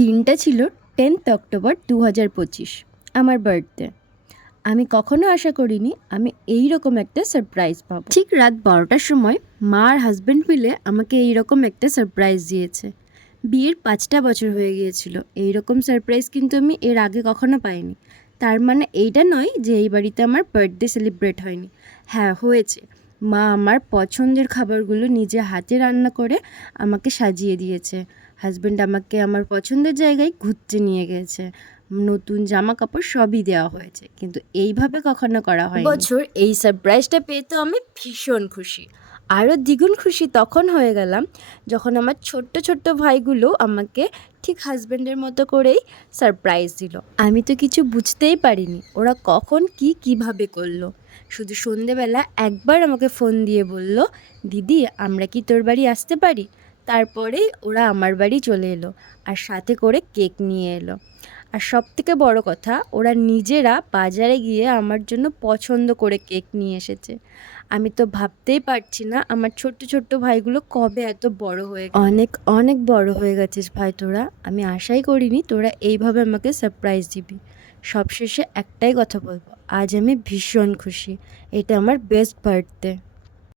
দিনটা ছিল 10th October 2025, আমার বার্থডে। আমি কখনো আশা করিনি আমি এই রকম একটা সারপ্রাইজ পাবো। ঠিক রাত 12টার সময় মা আর হাজব্যান্ড মিলে আমাকে এই রকম একটা সারপ্রাইজ দিয়েছে। বিয়ের 5টা বছর হয়ে গিয়েছিল, এই রকম সারপ্রাইজ কিন্তু আমি এর আগে কখনো পাইনি। তার মানে এইটা নয় যে এই বাড়িতে আমার বার্থডে সেলিব্রেট হয়নি। হ্যাঁ, হয়েছে। মা আমার পছন্দের খাবারগুলো নিজে হাতে রান্না করে আমাকে সাজিয়ে দিয়েছে। হাজব্যান্ড আমাকে আমার পছন্দের জায়গায় ঘুরতে নিয়ে গেছে। নতুন জামা কাপড় সবই দেওয়া হয়েছে, কিন্তু এইভাবে কখনো করা হয় বছর এই সারপ্রাইজটা পেয়ে তো আমি ভীষণ খুশি। আরও দ্বিগুণ খুশি তখন হয়ে গেলাম যখন আমার ছোট্ট ছোট্ট ভাইগুলো আমাকে ঠিক হাজব্যান্ডের মতো করেই সারপ্রাইজ দিল। আমি তো কিছু বুঝতেই পারিনি ওরা কখন কিভাবে করলো। শুধু সন্ধেবেলা একবার আমাকে ফোন দিয়ে বলল, দিদি আমরা কি তোর বাড়ি আসতে পারি? তারপরেই ওরা আমার বাড়ি চলে এলো আর সাথে করে কেক নিয়ে এলো। আর সবথেকে বড় কথা, ওরা নিজেরা বাজারে গিয়ে আমার জন্য পছন্দ করে কেক নিয়ে এসেছে। আমি তো ভাবতেই পারছি না আমার ছোট্ট ছোট্ট ভাইগুলো কবে এত বড় হয়ে অনেক অনেক বড় হয়ে গেছিস ভাই তোরা। আমি আশাই করিনি তোরা এইভাবে আমাকে সারপ্রাইজ দিবি। সবশেষে একটাই কথা বলবো, আজ আমি ভীষণ খুশি। এটা আমার বেস্ট বার্থডে।